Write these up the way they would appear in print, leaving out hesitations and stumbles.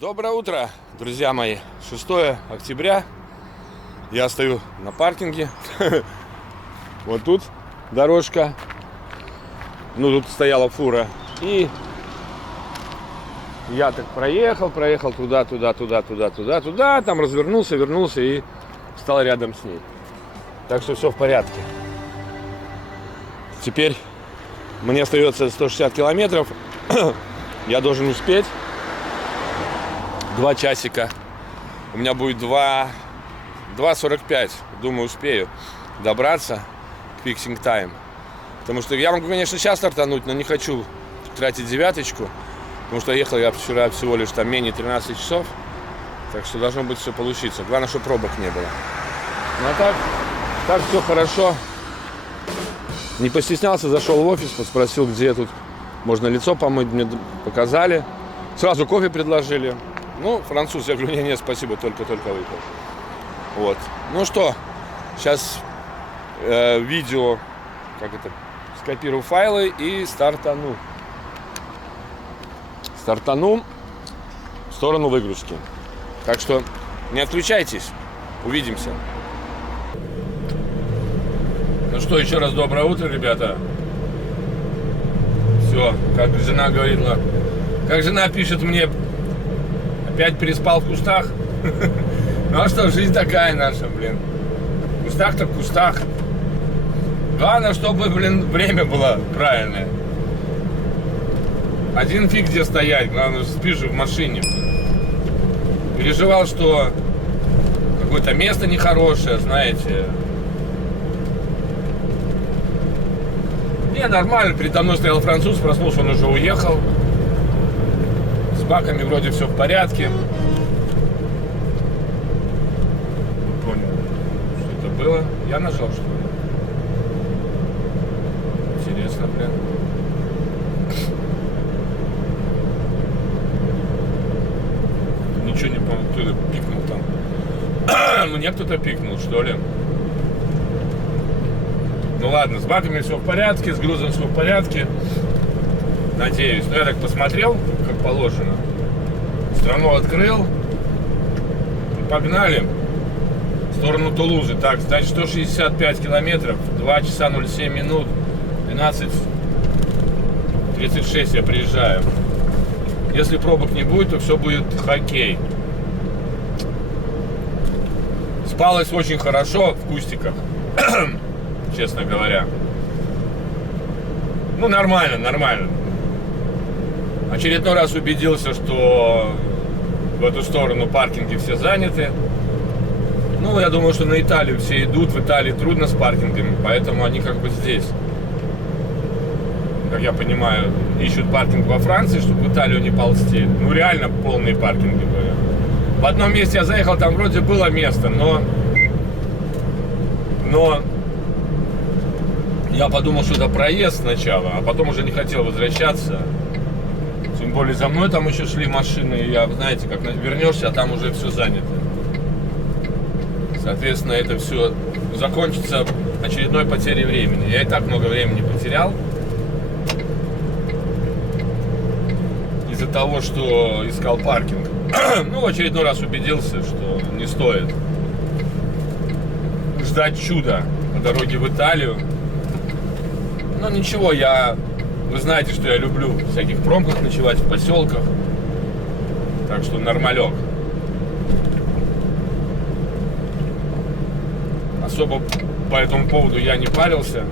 Доброе утро, друзья мои. 6 октября. Я стою на паркинге. Вот тут дорожка. Ну, тут стояла фура. И я так проехал туда. Там развернулся, вернулся и встал рядом с ней. Так что все в порядке. Теперь мне остается 160 километров. Я должен успеть. 2 часика. У меня будет 2:45. Думаю, успею добраться к Fixing Time. Потому что я могу, конечно, сейчас стартануть, но не хочу тратить девяточку. Потому что ехал я вчера всего лишь там менее 13 часов. Так что должно быть все получиться. Главное, чтобы пробок не было. Ну а так все хорошо. Не постеснялся, зашел в офис, спросил, где тут можно лицо помыть. Мне показали. Сразу кофе предложили. Ну, француз, я говорю, нет, спасибо, только выпил. Вот. Ну что, сейчас видео, скопирую файлы и стартану в сторону выгрузки. Так что не отключайтесь, увидимся. Ну что, еще раз доброе утро, ребята. Все, как жена говорила, как жена пишет мне, опять переспал в кустах. Ну а что, жизнь такая наша, блин. В кустах-то в кустах. Главное, чтобы, время было правильное. Один фиг где стоять, главное, спишь же в машине. Переживал, что какое-то место нехорошее, знаете. Не, нормально, передо мной стоял француз, проснулся, он уже уехал. С баками вроде все в порядке. Понял, что это было. Я нажал, что ли? Интересно, блин. Ничего не помню, кто-то пикнул там. Мне кто-то пикнул, что ли? Ну ладно, с баками все в порядке, с грузом все в порядке. Надеюсь. Ну я так посмотрел, как положено. Страну открыл. И погнали в сторону Тулузы. Так, значит, 165 километров, 2 часа 07 минут, 12:36 я приезжаю. Если пробок не будет, то все будет хоккей. Спалось очень хорошо в кустиках, честно говоря. Ну, нормально. Очередной раз убедился, что в эту сторону паркинги все заняты. Ну, я думаю, что на Италию все идут. В Италии трудно с паркингами, поэтому они как бы здесь, как я понимаю, ищут паркинг во Франции, чтобы в Италию не ползти. Ну, реально полные паркинги были. В одном месте я заехал, там вроде было место, но я подумал, что это проезд сначала, а потом уже не хотел возвращаться. Тем более за мной там еще шли машины, и я, знаете, как вернешься, а там уже все занято. Соответственно, это все закончится очередной потерей времени. Я и так много времени потерял. Из-за того, что искал паркинг. Ну, в очередной раз убедился, что не стоит ждать чуда по дороге в Италию. Но ничего, вы знаете, что я люблю в всяких промках ночевать, в поселках. Так что нормалек. Особо по этому поводу я не парился.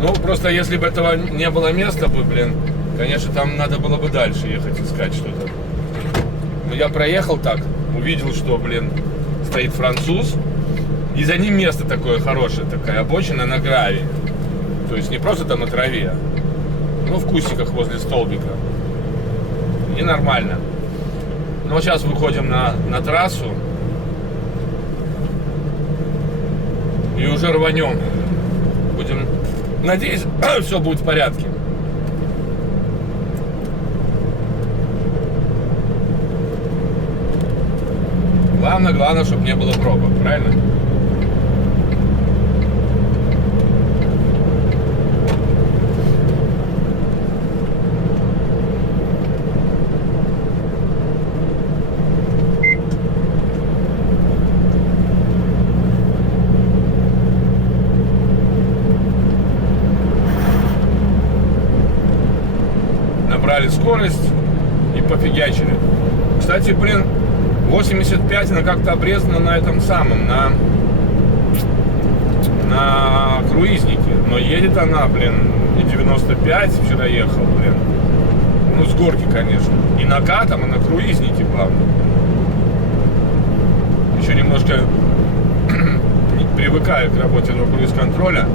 Ну, просто если бы этого не было места бы, конечно, там надо было бы дальше ехать искать что-то. Но я проехал так, увидел, что, стоит француз. И за ним место такое хорошее, такая обочина на гравии. То есть не просто там на траве, но в кустиках возле столбика. И нормально. Ну, вот сейчас выходим на трассу. И уже рванем. Будем, надеюсь, все будет в порядке. Главное, чтобы не было пробок, правильно? набрали скорость и пофигячили. Кстати, блин, 85 она как-то обрезана на этом самом, на круизнике. Но едет она, блин, и 95 вчера ехал, блин. Ну, с горки, конечно. И накатом, и на круизнике, главное. Еще немножко привыкаю к работе этого круиз-контроля.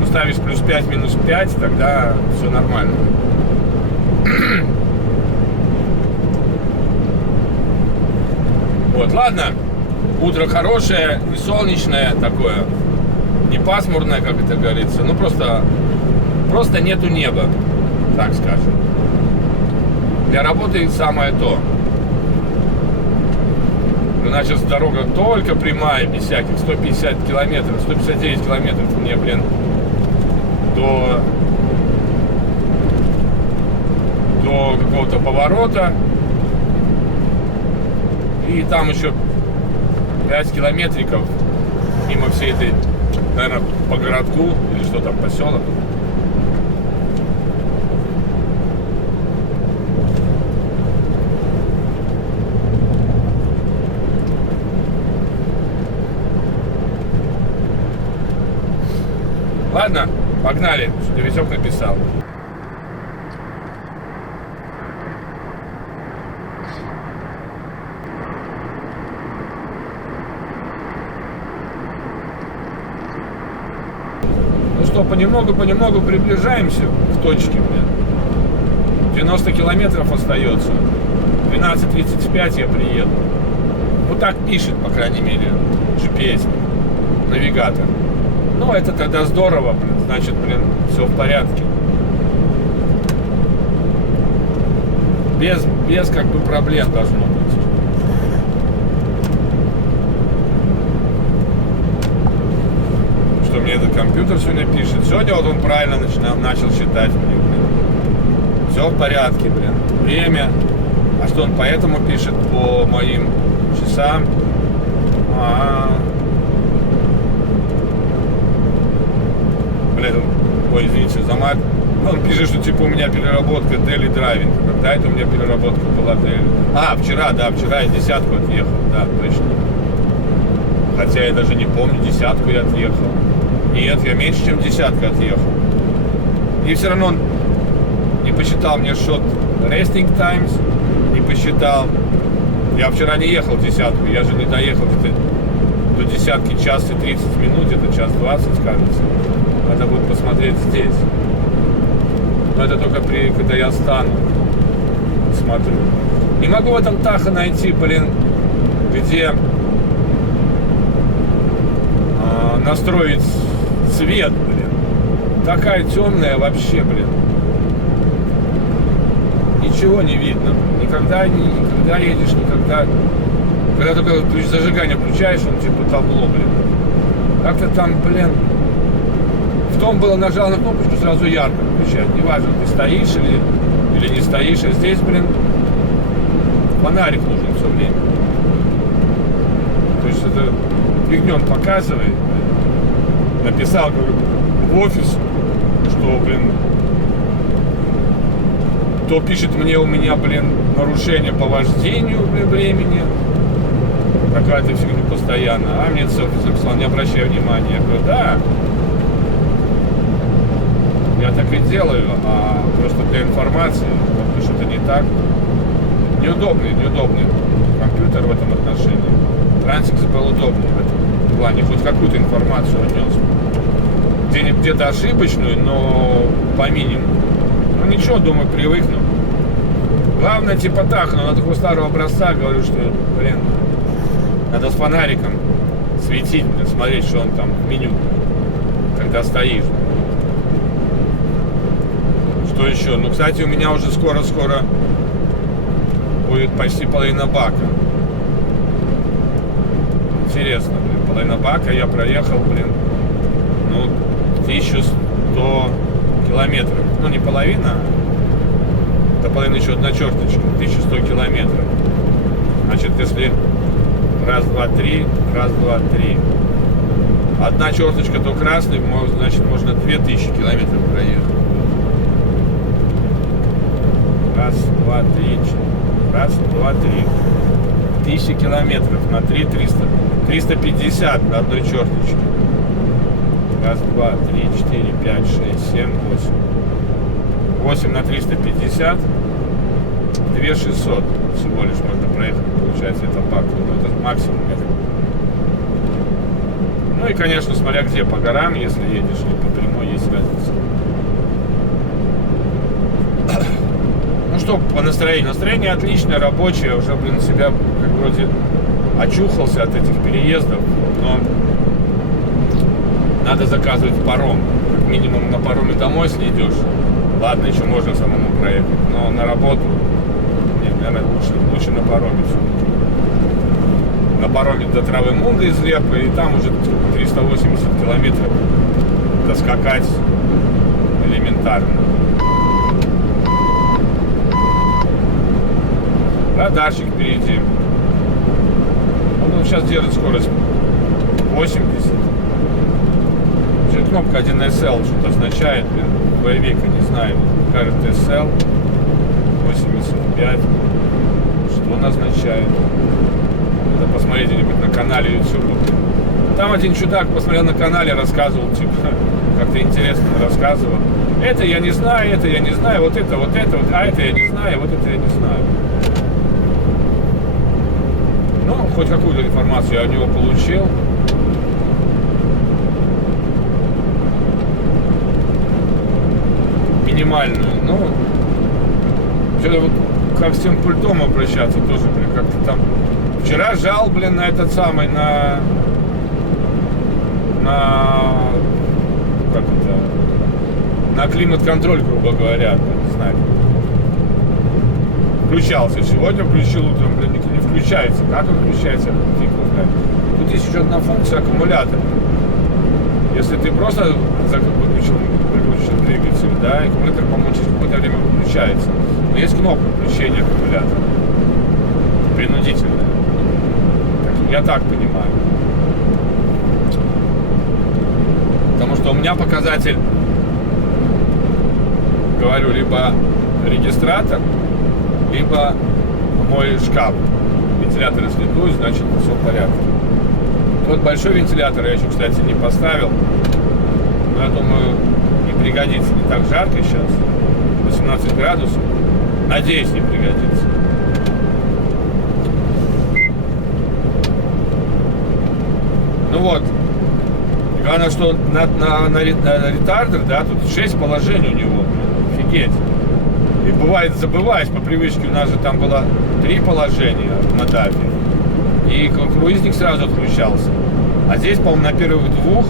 Ну, ставишь плюс 5, минус 5, тогда все нормально. Вот, ладно. Утро хорошее, не солнечное такое, не пасмурное, как это говорится. Ну, просто нету неба, так скажем. Для работы самое то. У нас сейчас дорога только прямая, без всяких 150 километров, 159 километров мне, блин, до какого-то поворота. И там еще 5 километриков мимо всей этой, наверное, по городку, или что там, поселок. Ладно, погнали, что Витек написал. Ну что, понемногу приближаемся к точке, блин. 90 километров остается. 12:35 я приеду. Вот так пишет, по крайней мере, GPS, навигатор. Ну, это тогда здорово, блин. Значит, блин, все в порядке. Без как бы проблем должно быть. Что мне этот компьютер сегодня пишет. Сегодня вот он правильно начал считать мне, блин. Все в порядке, блин. Время. А что он поэтому пишет по моим часам? Блин, ой, извините за мат. Он пишет, что типа у меня переработка daily driving. Когда это у меня переработка была daily? Вчера я десятку отъехал, да, точно. Хотя я даже не помню, десятку я отъехал. Нет, я меньше, чем десятку отъехал. И все равно он не посчитал мне счет resting times, не посчитал. Я вчера не ехал десятку, я же не доехал до десятки час и 30 минут, это час 20, кажется. Надо будет посмотреть здесь. Но это только когда я стану. Смотрю. Не могу в этом Тахо найти, блин, где настроить цвет, блин. Такая темная вообще, блин. Ничего не видно. Никогда едешь, никогда. Когда только ключ зажигания включаешь, он типа табло, блин. Как-то там, блин. В том было, нажал на кнопочку, сразу ярко включает. Неважно, ты стоишь или не стоишь. А здесь, блин, фонарик нужен все время. То есть это фигню он показывает. Написал в офис, что, блин, то пишет мне, у меня, блин, нарушение по вождению, блин, времени. Какая-то фигня постоянно. А мне офис написал, не обращай внимания. Я говорю, да. Я так и делаю, а просто для информации, потому что это не так. Неудобный компьютер в этом отношении. Трансикс был удобный в этом плане, хоть какую-то информацию нес. Где-то ошибочную, но по минимуму. Ну ничего, думаю, привыкну. Главное, типа так, но на такого старого образца говорю, что, блин, надо с фонариком светить, блин, смотреть, что он там в меню, когда стоишь. Что еще? Ну, кстати, у меня уже скоро будет почти половина бака. Интересно, блин, половина бака я проехал, блин, ну, 1100 километров. Ну, не половина, до половины еще одна черточка, 1100 километров. Значит, если раз, два, три, одна черточка то красный, значит, можно 2000 километров проехать. два, три, раз, два, три. 1000 километров на 300. 350 на одной черточке. Раз, два, три, 4, 5, 6, 7, 8. 8 на 350. 2600 всего лишь можно проехать, получается, это пак. Ну, это максимум. Ну и, конечно, смотря где, по горам, если едешь, или по прямой, есть разница. Ну что, по настроению? Настроение отличное, рабочее. Уже, себя как вроде очухался от этих переездов. Но надо заказывать паром. Как минимум на пароме домой, если идешь. Ладно, еще можно самому проехать. Но на работу, нет, наверное, лучше на пароме все-таки. На пароме до Травы-Мунда из Лепы, и там уже 380 километров доскакать элементарно. Радарчик впереди. Он сейчас держит скорость 80. Кнопка 1SL что-то означает, боевика не знаю. Кажется SL 85. Что он означает? Надо посмотреть где-нибудь на канале YouTube. Там один чудак посмотрел на канале, рассказывал, типа, как-то интересно рассказывал. Это я не знаю, это я не знаю, вот это, а это я не знаю, вот это я не знаю. Ну, хоть какую-то информацию я у него получил. Минимальную, ну, что-то вот как с тем пультом обращаться тоже, как-то там. Вчера жал, на этот самый, как это, на климат-контроль, грубо говоря, не знаю. Включался. Сегодня включил утром, не включается. Как он включается, фиг его знает. Тут есть еще одна функция аккумулятора. Если ты просто выключил двигатель, да, аккумулятор, по-моему, через какое-то время выключается. Но есть кнопка включения аккумулятора. Принудительная. Я так понимаю. Потому что у меня показатель, говорю, либо регистратор, либо мой шкаф. Вентилятор если дует, значит все в порядке. Тот большой вентилятор я еще, кстати, не поставил. Но я думаю, не пригодится. Не так жарко сейчас. 18 градусов. Надеюсь, не пригодится. Ну вот. Главное, что на ретардер, да, тут 6 положений у него. Офигеть. И бывает, забываюсь по привычке, у нас же там было 3 положения на дафе. И круизник сразу отключался. А здесь, по-моему, на первых 2,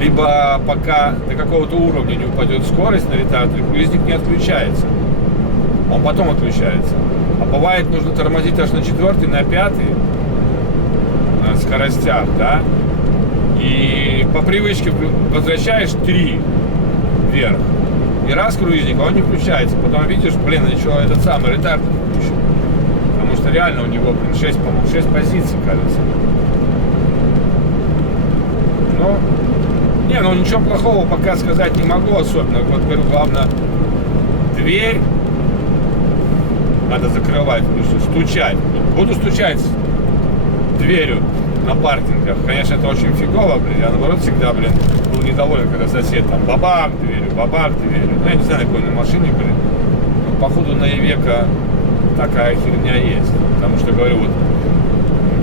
либо пока до какого-то уровня не упадет скорость на ретардере, круизник не отключается. Он потом отключается. А бывает, нужно тормозить аж на 4-й, на 5-й скоростях, да? И по привычке возвращаешь 3 вверх. И раз круизник, а он не включается. Потом видишь, еще этот самый ретардер включен. Потому что реально у него, 6, по-моему, 6 позиций, кажется. Но, ничего плохого пока сказать не могу особенно. Вот, говорю, главное, дверь надо закрывать, стучать. Буду стучать дверью на паркингах. Конечно, это очень фигово, я наоборот всегда, был недоволен, когда сосед там бабах дверью. Ну, я не знаю, на какой на машине, но походу на Ивека такая херня есть. Потому что, говорю, вот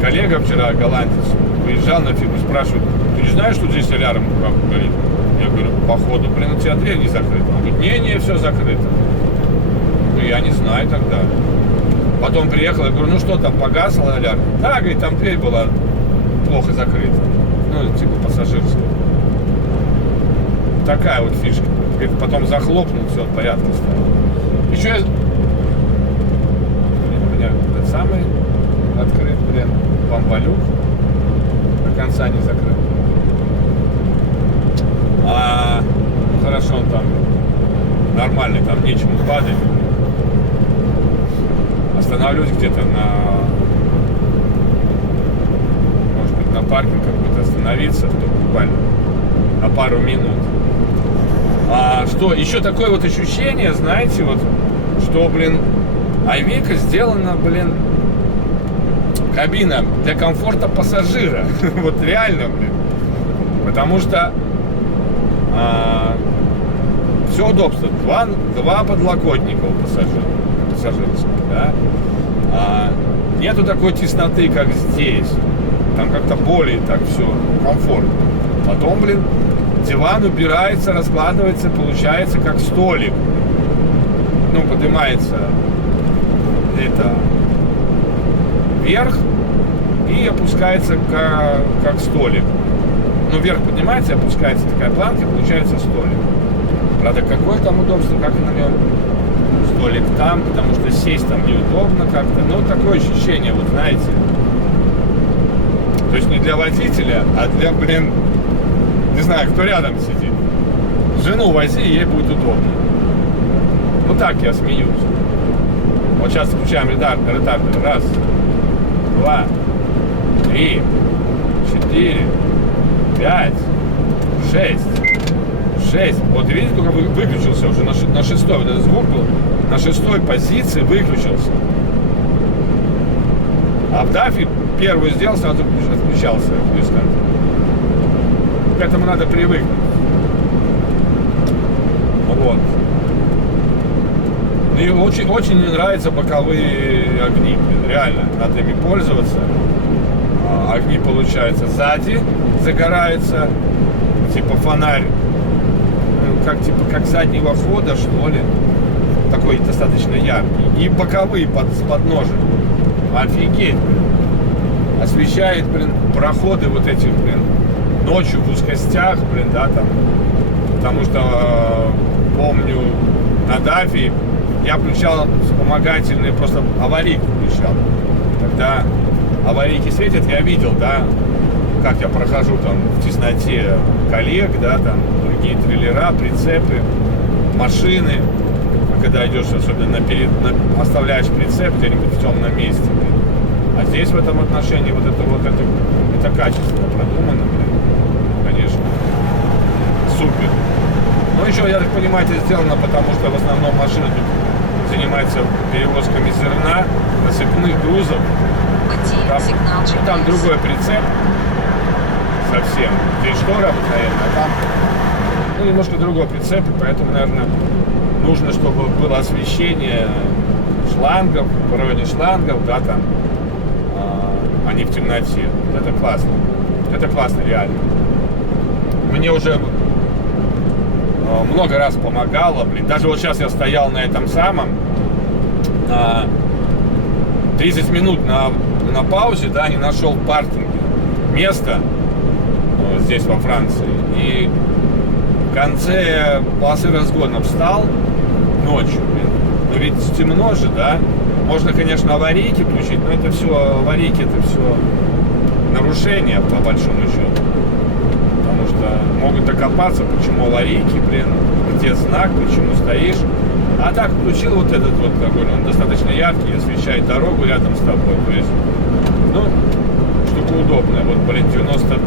коллега вчера, голландец, выезжал на фирму, спрашивает, ты не знаешь, что здесь алярм горит? Я говорю, походу, у тебя дверь не закрыта. Он говорит, не, все закрыто. Ну, я не знаю тогда. Потом приехал, я говорю, ну что там, погасил алярм? Да, говорит, там дверь была плохо закрыта. Ну, типа пассажирская. Такая вот фишка. Говорит, потом захлопнул, все в порядке стало. Еще я... У меня этот самый открыт, бамбалюк. До конца не закрыт. Хорошо, он там нормальный, там нечему падать. Остановлюсь где-то может быть, на паркинг какой-то остановиться, буквально на пару минут. Что, еще такое вот ощущение, знаете, вот, что, Айвека сделана, блин, кабина для комфорта пассажира. Вот реально, блин. Потому что все удобство. Два подлокотника у пассажирских, да? Нету такой тесноты, как здесь. Там как-то более так все комфортно. Потом, блин, диван убирается, раскладывается, получается как столик. Ну, поднимается это вверх и опускается как столик. Ну, вверх поднимается, опускается такая планка, получается столик. Правда, какое там удобство, как на нем столик там, потому что сесть там неудобно как-то. Ну, такое ощущение, вот знаете. То есть не для водителя, а для, блин, не знаю, кто рядом сидит. Жену вози, ей будет удобно. Ну так я смеюсь. Вот сейчас включаем редактор. Раз, два, три, 4, 5, 6. Вот видите, только выключился уже на шестой. Вот этот звук был на шестой позиции, выключился. А в дафе первую сделал, сразу отключался. К этому надо привыкнуть. Вот. Мне очень не нравятся боковые огни. Реально, надо ими пользоваться. Огни, получается, сзади загораются, типа фонарь, как заднего хода, что ли. Такой достаточно яркий. И боковые с подножия. Офигеть, блин. Освещает, блин, проходы вот этих, блин, ночью в узкостях, блин, да, там. Потому что, помню, на дафе я включал вспомогательные, просто аварийки включал. Когда аварийки светят, я видел, да, как я прохожу там в тесноте коллег, да, там другие трейлера, прицепы, машины. А когда идешь, особенно оставляешь прицеп где-нибудь в темном месте, блин. А здесь в этом отношении это качественно продумано, блин, конечно. Супер. Ну еще, я так понимаю, это сделано, потому что в основном машины тут занимаются перевозками зерна, насыпных грузов. Там другой прицеп совсем. Здесь штора обыкновенно, а там немножко другой прицеп, и поэтому, наверное, нужно, чтобы было освещение шлангов, в районе шлангов, да, там, а не в темноте. Это классно. Это классно, реально. Мне уже много раз помогало, блин. Даже вот сейчас я стоял на этом самом 30 минут на паузе, да, не нашел в паркинге место здесь во Франции. И в конце полосы разгона встал ночью, блин. Но ведь темно же, да. Можно, конечно, аварийки включить, но это все аварийки, это все нарушения по большому счету. Потому что могут докопаться, почему аварийки, блин, где знак, почему стоишь. А так включил вот этот вот огонь, он достаточно яркий, освещает дорогу рядом с тобой. То есть, ну, штука удобная. Вот, блин, 93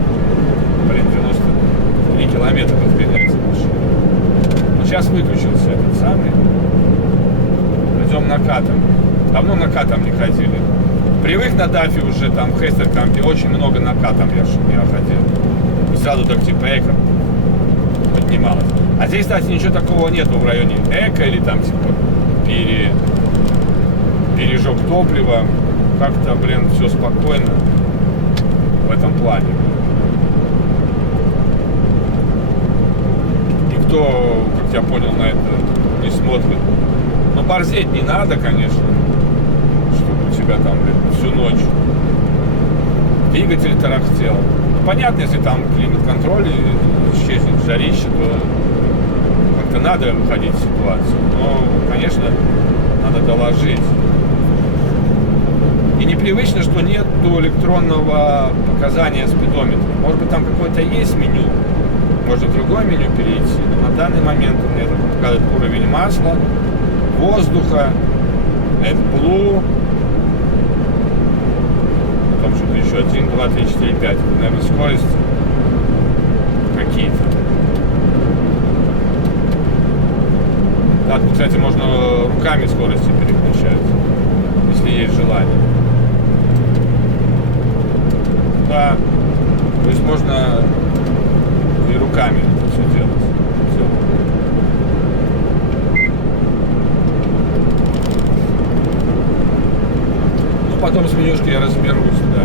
километра разгоняется машина. Но сейчас выключился этот самый. Пойдем накатом. Давно накатом не ходили. Привык на дафе уже, там, в Хестеркампе очень много накатом я ходил. Сразу так типа эко поднималось. А здесь, кстати, ничего такого нету в районе эко или там типа пережог топлива. Как-то, блин, все спокойно в этом плане. Никто, как я понял, на это не смотрит. Но борзеть не надо, конечно, чтобы у тебя там, блин, всю ночь двигатель тарахтел. Понятно, если там климат-контроль исчезнет, жарище, то как-то надо выходить в ситуацию. Но, конечно, надо доложить. И непривычно, что нет электронного показания спидометра. Может быть, там какое-то есть меню, можно в другое меню перейти. Но на данный момент у меня только показывает уровень масла, воздуха, AdBlue. Потом что-то еще 1, 2, 3, 4, 5. Наверное, скорости какие-то. Так, кстати, можно руками скорости переключать. потом с менюшкой я разберусь, да.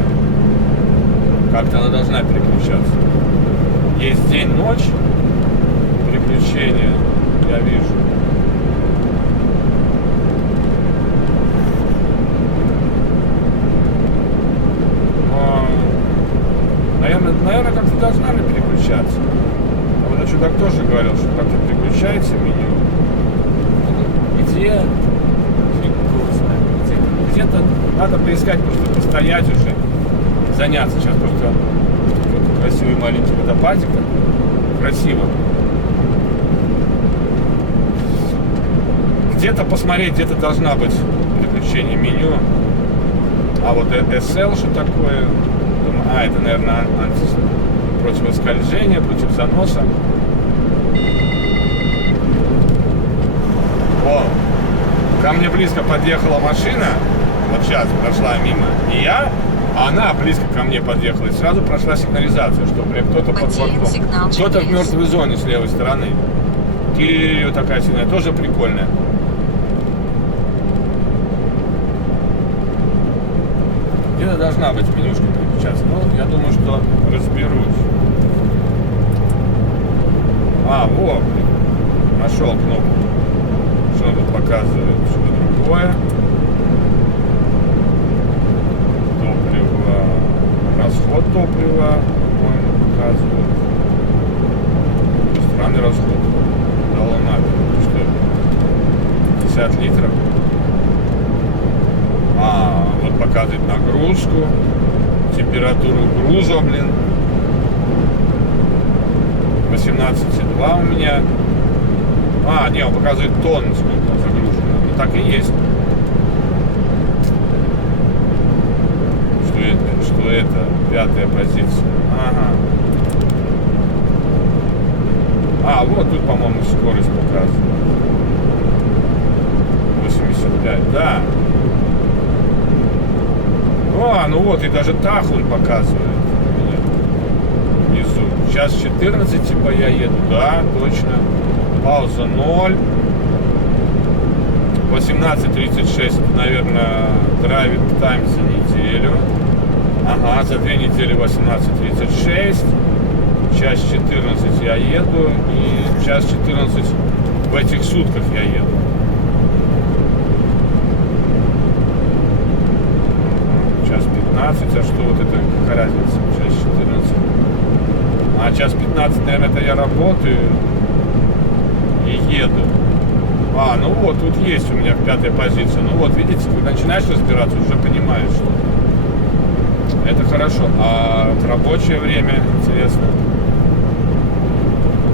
Как-то она должна переключаться. Есть день-ночь, переключение, я вижу. Наверное, как-то должна ли переключаться. А вот чудак тоже говорил, что как-то переключается меню. Где? Где-то надо поискать, просто постоять уже, заняться. Сейчас просто вот красивый маленький водопадик, красиво. Где-то посмотреть, где-то должна быть переключение меню. А вот SL, что такое? Думаю, это, наверное, против скольжения, против заноса. О, ко мне близко подъехала машина, вот сейчас прошла мимо, и а она близко ко мне подъехала, и сразу прошла сигнализация, что, кто-то под бортом, кто-то в мертвой зоне с левой стороны. И вот такая сигнализация, тоже прикольная. Где-то должна быть менюшка переключаться, но я думаю, что разберусь. Вот, нашел кнопку. Что тут показывает? Что другое? Топливо. Расход топлива, по-моему, показывает. Странный расход. Дало нафиг. Что? 50 литров. Вот показывает нагрузку. Температуру груза, 18,2 у меня. Не, он показывает тонн, сколько загружено. Ну так и есть. Что это? 5-я позиция. Вот тут, по-моему, скорость показывает. 85, да. Ну вот, и даже тахун показывает. Внизу. Сейчас 14, типа я еду. Да, точно. Пауза 0. 18:36, наверное, драйвинг тайм за неделю. За 2 недели 18:36. Час 14 я еду. И час 14 в этих сутках я еду. Час 15, а что вот это, какая разница? Час 14. Час 15, наверное, это я работаю и еду. Ну вот, тут есть у меня 5-я позиция. Ну вот, видите, когда начинаешь разбираться, уже понимаешь, что это хорошо. А рабочее время, интересно.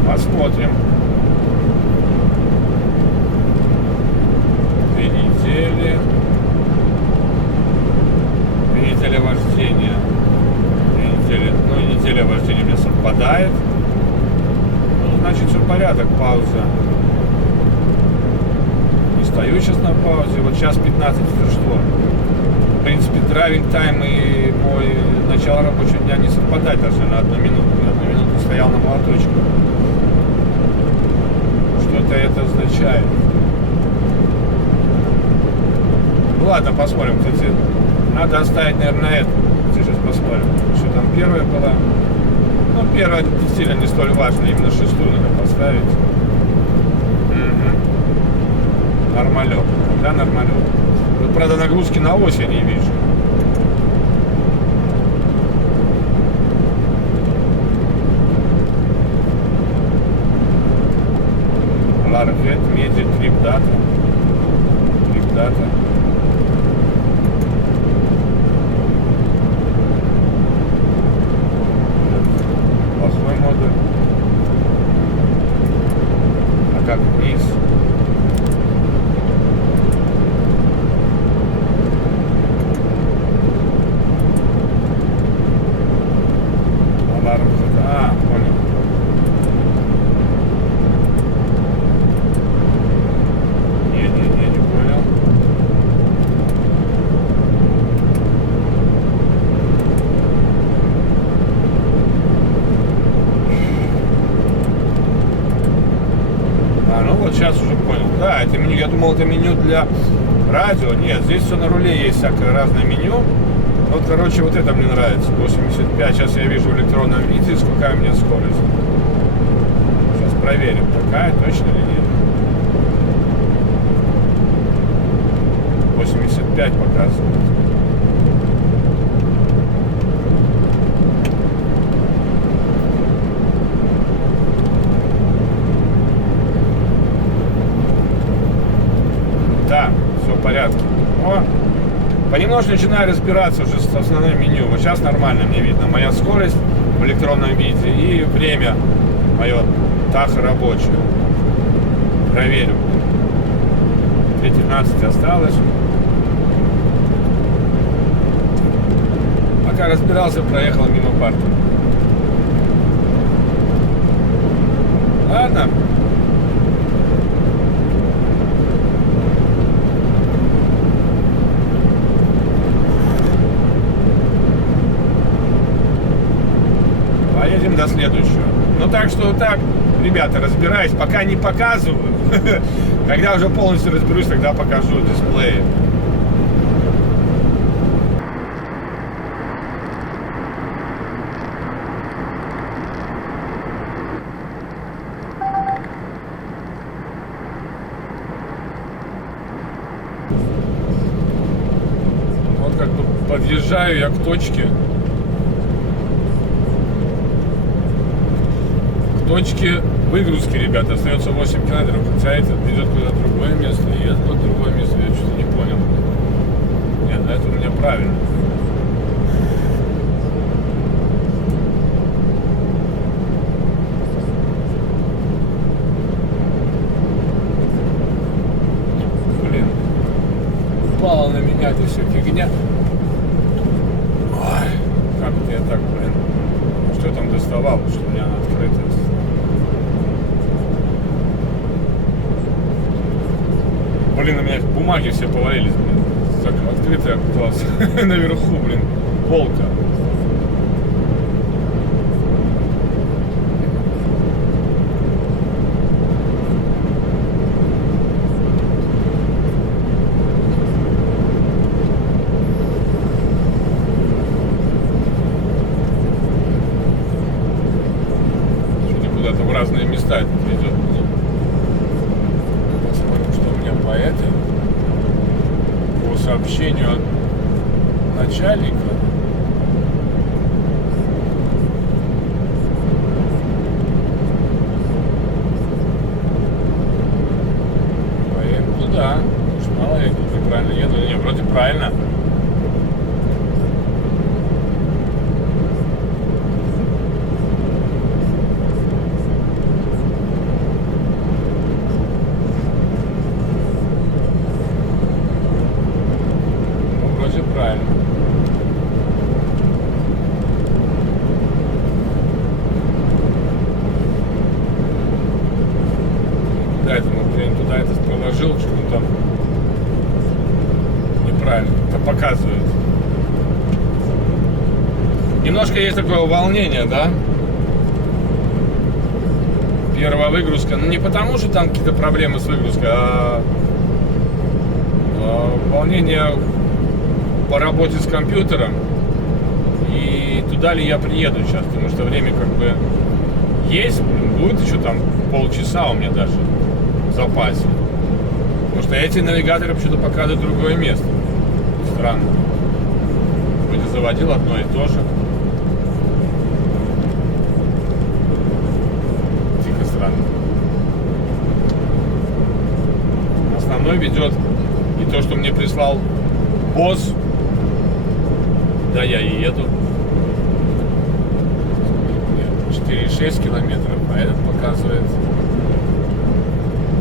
Посмотрим. 2 недели. 2 недели вождения. 2 недели. Неделя вождения у меня совпадает. Значит, все порядок, пауза. Не стою сейчас на паузе. Вот час 15, это что? В принципе, драйвинг тайм и мой начало рабочего дня не совпадает даже на 1 минуту. На 1 минуту стоял на молоточке. Что-то это означает. Ладно, посмотрим. Кстати, надо оставить, наверное, эту. Сейчас посмотрим, что там первая была. Первая действительно не столь важна, именно 6-ю надо поставить. Нормалек. Да, нормалек. Вот, правда, нагрузки на ось я не вижу. Ларвет, меди, трип-дата. Трип-дата. Плохой модуль. А как вниз? Аларм. Понял. Не понял. Ну вот сейчас уже понял. Да, это меню, я думал, это меню для Радио? Нет, здесь все на руле есть всякое разное меню. Вот, короче, вот это мне нравится. 85. Сейчас я вижу в электронном виде, какая у меня скорость. Сейчас проверим, такая точно или нет. 85 показывает. Да, все в порядке. О, понемножку начинаю разбираться уже с основным меню. Вот сейчас нормально мне видно. Моя скорость в электронном виде и время мое тахо рабочее. Проверю. 3:15 осталось. Пока разбирался, проехал мимо парка. Ладно. Поедем до следующего. Ну так что так, ребята, разбираюсь. Пока не показываю. Когда уже полностью разберусь, тогда покажу дисплей. Вот как бы подъезжаю я к точке. Точки выгрузки, ребята, остается 8 километров, хотя это ведет куда-то другое место, и это куда-то другое место, я что-то не понял. Нет, ну это у меня правильно. Блин, упала на меня эта вся фигня. Ой, как это я так, блин. Что я там доставал, что у меня она открытая. Блин, на меня бумаги все повалились, блин. Так открытая оказалась наверху, блин, полка. Что-то куда-то в разные места это ведет. По сообщению от начальника поедем туда. Уж мало я тут неправильно еду. Не, вроде правильно. Правильно. Да, это мы туда это проложил, что он там неправильно это показывает. Немножко есть такое волнение, да? Первая выгрузка. Ну не потому, что там какие-то проблемы с выгрузкой, а волнение по работе с компьютером и туда ли я приеду сейчас, потому что время как бы есть, будет еще там полчаса у меня даже в запасе, потому что эти навигаторы почему-то показывают другое место. Странно, вроде заводил одно и то же. Тихо, странно. Основной ведет и то, что мне прислал босс. Да, я и еду. 4,6 километров, а этот показывает.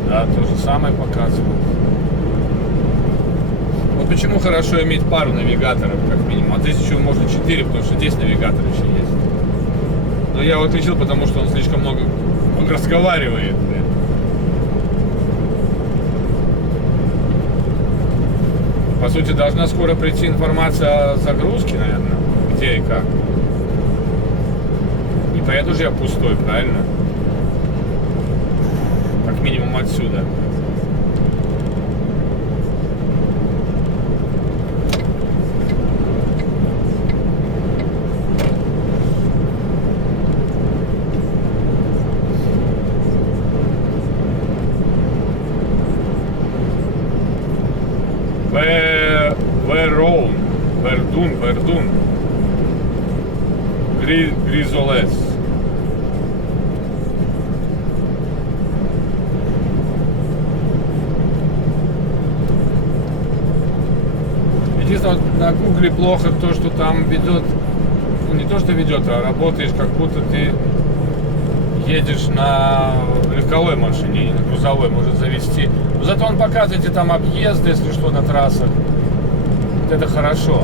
Да, то же самое показывает. Вот почему хорошо иметь пару навигаторов, как минимум. А здесь еще можно 4, потому что здесь навигатор еще есть. Но я его отключил, потому что он слишком много разговаривает. По сути, должна скоро прийти информация о загрузке, наверное, где и как. Не поеду же я пустой, правильно? Как минимум отсюда. Verdun. Гризолес. Единственное, вот на Гугле плохо то, что там ведет, ну не то, что ведет, а работаешь, как будто ты едешь на легковой машине, не на грузовой, может завести. Но зато он показывает тебе там объезды, если что, на трассах. Вот это хорошо.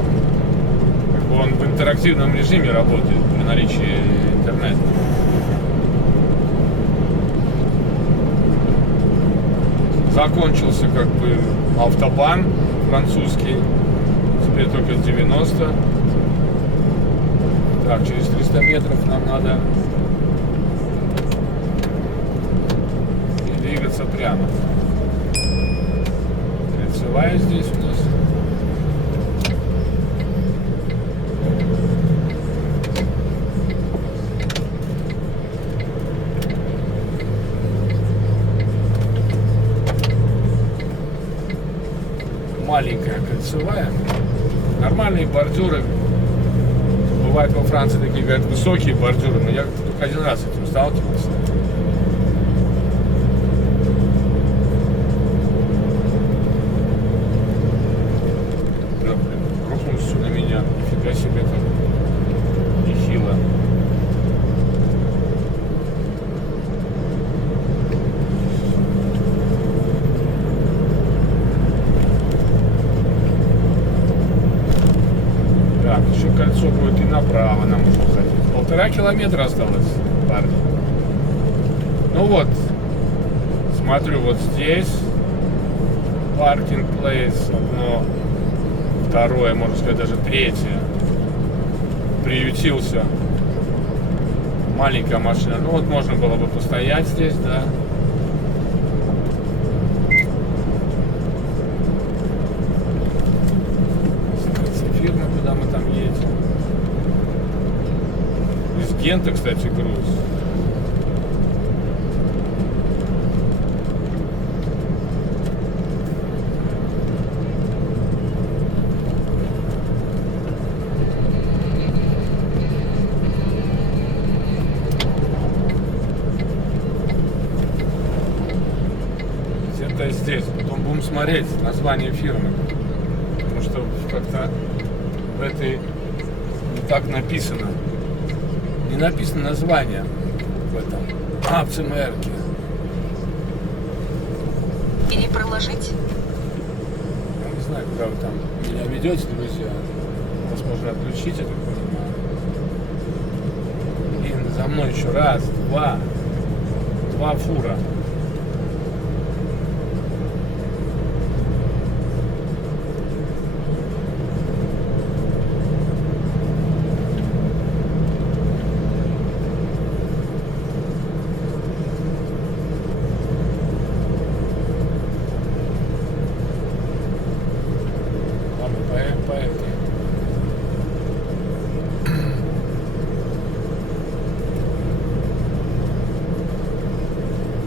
Как бы он в интерактивном режиме работает при наличии интернета. Закончился как бы автобан французский. Теперь только с 90. Так, через 300 метров нам надо двигаться прямо. Кольцевая здесь у нас. Маленькая кольцевая. Нормальные бордюры. Бывают во Франции такие, говорят, высокие бордюры, но я только один раз с этим сталкивался. Да, блин, рухнулось все на меня. Нифига себе как нехило. Так, еще кольцо будет и направо нам уже ходить. 1,5 километра осталось, парни. Ну вот, смотрю, вот здесь паркинг плейс, одно, второе, можно сказать, даже третье. Приютился. Маленькая машина. Ну вот можно было бы постоять здесь, да. Фирма, куда мы там едем. Из Гента, кстати, груз. Где-то здесь. Потом будем смотреть название фирмы. Потому что как-то в этой не так написано. Не написано название в этом. В ЦМРке. Или проложить? Я не знаю, куда вы там меня ведете, друзья. Вас можно отключить, я так понимаю. Блин, за мной еще раз, два фура.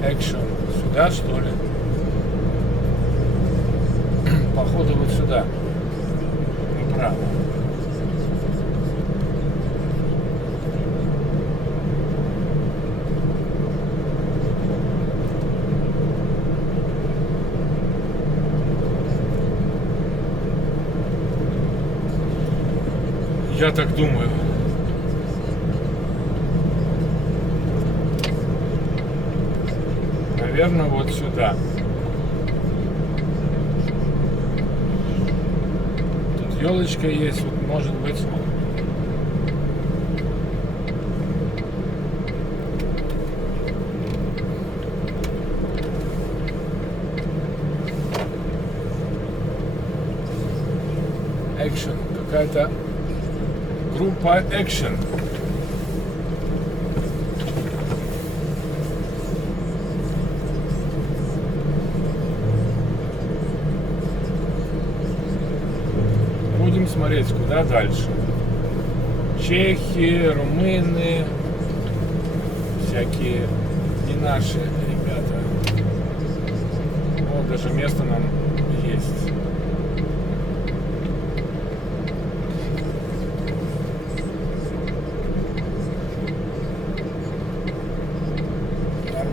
Экшен. Сюда, что ли? Походу вот сюда. Направо. Я так думаю. Наверное, вот сюда. Тут елочка есть, вот может быть. Экшен. Какая-то группа экшен. Будем смотреть, куда дальше. Чехи, румыны, всякие не наши ребята. Вот даже место нам есть.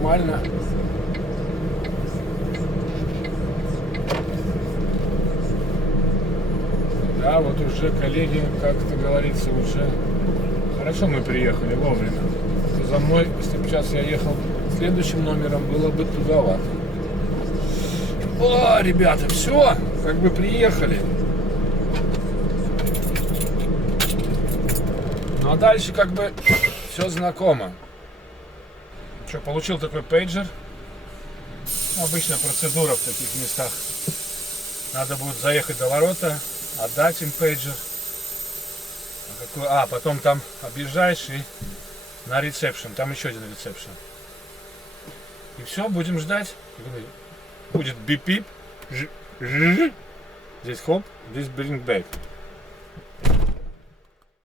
нормально. Да, вот уже, коллеги, как это говорится, уже хорошо мы приехали вовремя. То за мной, если бы сейчас я ехал следующим номером, было бы туговато. О, ребята, все, как бы приехали. Ну а дальше как бы все знакомо. Что, получил такой пейджер. Обычная процедура в таких местах. Надо будет заехать до ворота, отдать им пейджер. Потом там объезжаешь и на ресепшн. Там еще один ресепшн. И все, будем ждать. Будет бип-бип. Здесь хоп, здесь bring back.